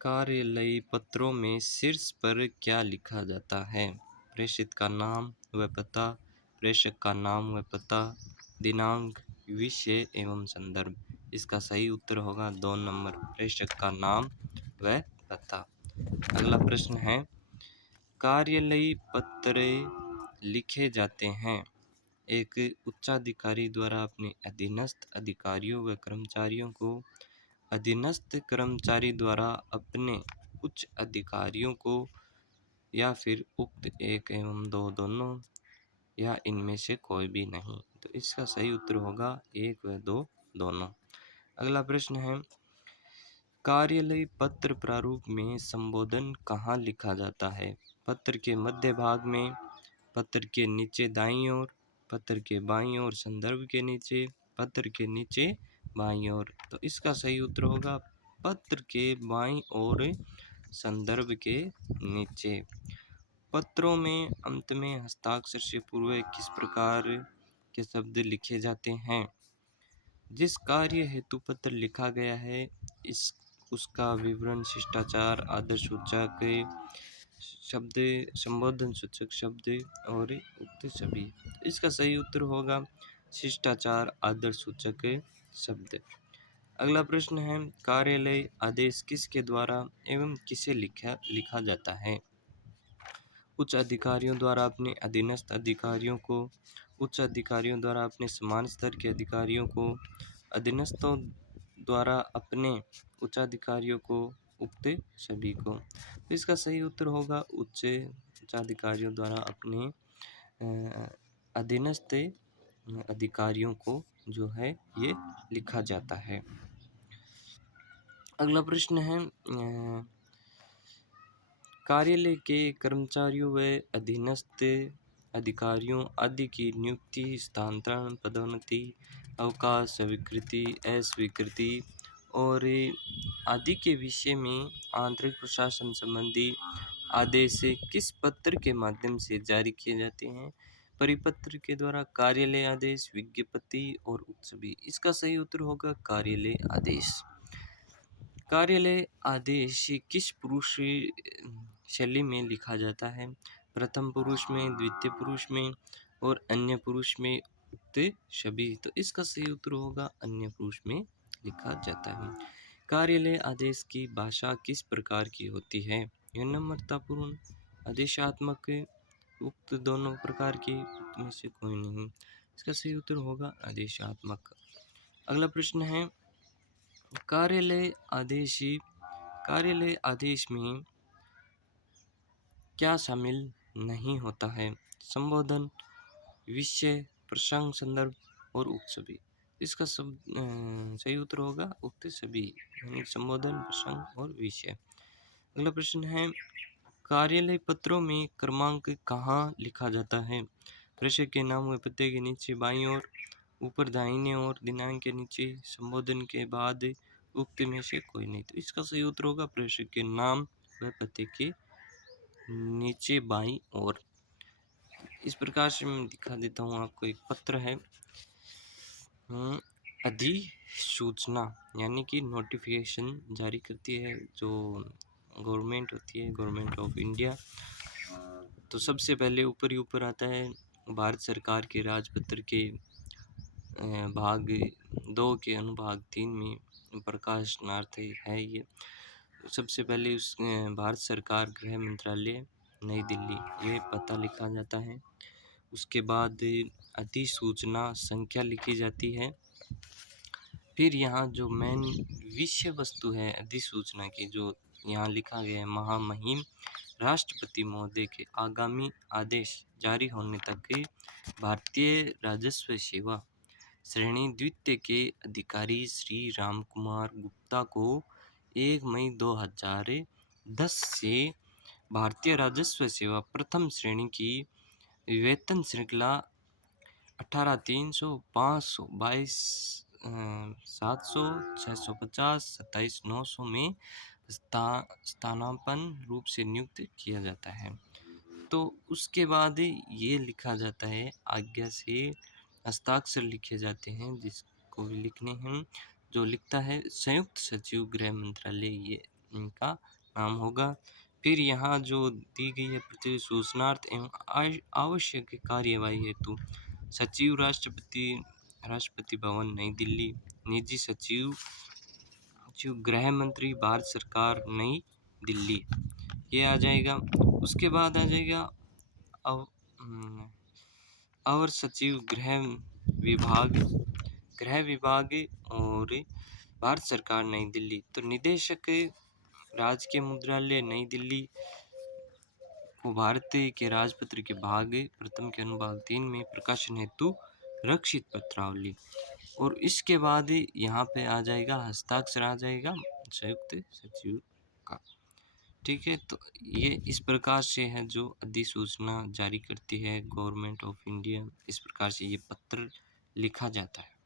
कार्यालयी पत्रों में शीर्ष पर क्या लिखा जाता है? प्रेषित का नाम व पता, प्रेषक का नाम व पता, दिनांक, विषय एवं संदर्भ। इसका सही उत्तर होगा 2 नंबर, प्रेषक का नाम व पता। अगला प्रश्न है, कार्यालयी पत्र लिखे जाते हैं। एक उच्चाधिकारी द्वारा अपने अधीनस्थ अधिकारियों व कर्मचारियों को, अधीनस्थ कर्मचारी द्वारा अपने उच्च अधिकारियों को, या फिर उक्त एक एवं दो दोनों, या इनमें से कोई भी नहीं। तो इसका सही उत्तर होगा 1 व 2 दोनों। अगला प्रश्न है, कार्यालयी पत्र प्रारूप में संबोधन कहाँ लिखा जाता है? पत्र के मध्य भाग में, पत्र के नीचे दाईं ओर, पत्र के बाईं ओर संदर्भ के नीचे, पत्र के नीचे बाईं ओर। तो इसका सही उत्तर होगा पत्र के बाईं ओर संदर्भ के नीचे। पत्रों में अंत में हस्ताक्षर से पूर्व किस प्रकार के शब्द लिखे जाते हैं? जिस कार्य हेतु पत्र लिखा गया है इस उसका विवरण, शिष्टाचार, आदर सूचक शब्द, संबोधन सूचक शब्द और उक्त सभी। इसका सही उत्तर होगा शिष्टाचार, आदर सूचक शब्द। अगला प्रश्न है, कार्यालय आदेश किसके द्वारा एवं किसे लिखा जाता है? उच्च अधिकारियों द्वारा अपने अधीनस्थ अधिकारियों को, उच्च अधिकारियों द्वारा अपने समान स्तर के अधिकारियों को, अधीनस्थों द्वारा अपने उच्चाधिकारियों को, उक्त सभी को। तो इसका सही उत्तर होगा उच्चाधिकारियों द्वारा अपने अधीनस्थ अधिकारियों को जो है ये लिखा जाता है। अगला प्रश्न है, कार्यालय के कर्मचारियों व अधीनस्थ अधिकारियों आदि की नियुक्ति, स्थानांतरण, पदोन्नति, अवकाश, स्वीकृति, अस्वीकृति और आदि के विषय में आंतरिक प्रशासन संबंधी आदेश किस पत्र के माध्यम से जारी किए जाते हैं? परिपत्र के द्वारा, कार्यालय आदेश, विज्ञप्ति और उक्त सभी। इसका सही उत्तर होगा कार्यालय आदेश। कार्यालय आदेश किस पुरुष शैली में लिखा जाता है? प्रथम पुरुष में, द्वितीय पुरुष में और अन्य पुरुष में, उक्त सभी। तो इसका सही उत्तर होगा अन्य पुरुष में लिखा जाता है। कार्यालय आदेश की भाषा किस प्रकार की होती है? विनम्रतापूर्ण, आदेशात्मक, उक्त दोनों प्रकार की में से कोई नहीं। इसका सही उत्तर होगा आदेशात्मक। अगला प्रश्न है, कार्यालय आदेश में क्या शामिल नहीं होता है? संबोधन, विषय, प्रसंग, संदर्भ और उक्त सभी। इसका सही उत्तर होगा उक्त सभी, यानी संबोधन, प्रसंग और विषय। अगला प्रश्न है, कार्यालय पत्रों में क्रमांक कहाँ लिखा जाता है? प्रेषक के नाम व पते के नीचे बाईं ओर, ऊपर दाहिने ओर, दिनांक के नीचे, संबोधन के बाद, उक्त में से कोई नहीं। तो इसका सही उत्तर होगा प्रेषक के नाम व पते के नीचे बाईं ओर। इस प्रकार से मैं दिखा देता हूँ आपको, एक पत्र है, अधिसूचना यानी कि नोटिफिकेशन जारी करती है जो गवर्नमेंट होती है, गवर्नमेंट ऑफ इंडिया। तो सबसे पहले ऊपर ही ऊपर आता है भारत सरकार के राजपत्र के भाग 2 के अनुभाग 3 में प्रकाशनार्थ है ये। सबसे पहले उस भारत सरकार, गृह मंत्रालय, नई दिल्ली, ये पता लिखा जाता है। उसके बाद अधिसूचना संख्या लिखी जाती है। फिर यहाँ जो मेन विषय वस्तु है अधिसूचना की, जो यहाँ लिखा गया है, महामहिम राष्ट्रपति महोदय के आगामी आदेश जारी होने तक भारतीय राजस्व सेवा श्रेणी द्वितीय के अधिकारी श्री राम कुमार गुप्ता को 1 मई 2010 से भारतीय राजस्व सेवा प्रथम श्रेणी की वेतन श्रृंखला 18,300, 500, 22, 700, 650, 27,900 में स्थानापन्न रूप से नियुक्त किया जाता है। तो उसके बाद ये लिखा जाता है, आज्ञा से हस्ताक्षर लिखे जाते हैं, जिसको लिखने हैं, जो लिखता है संयुक्त सचिव गृह मंत्रालय, ये इनका नाम होगा। फिर यहाँ जो दी गई है प्रति सूचनार्थ एवं आवश्यक कार्यवाही हेतु सचिव राष्ट्रपति भवन नई दिल्ली, निजी सचिव सचिव गृह मंत्री भारत सरकार नई दिल्ली, ये आ जाएगा। उसके बाद आ जाएगा अव अवर सचिव गृह विभाग और भारत सरकार नई दिल्ली। तो निदेशक राजकीय मुद्रालय नई दिल्ली को भारत के राजपत्र के भाग प्रथम के अनुभाग 3 में प्रकाशन हेतु रक्षित पत्रावली। और इसके बाद यहाँ पे आ जाएगा हस्ताक्षर आ जाएगा संयुक्त सचिव का। ठीक है, तो ये इस प्रकार से है जो अधिसूचना जारी करती है गवर्नमेंट ऑफ इंडिया, इस प्रकार से ये पत्र लिखा जाता है।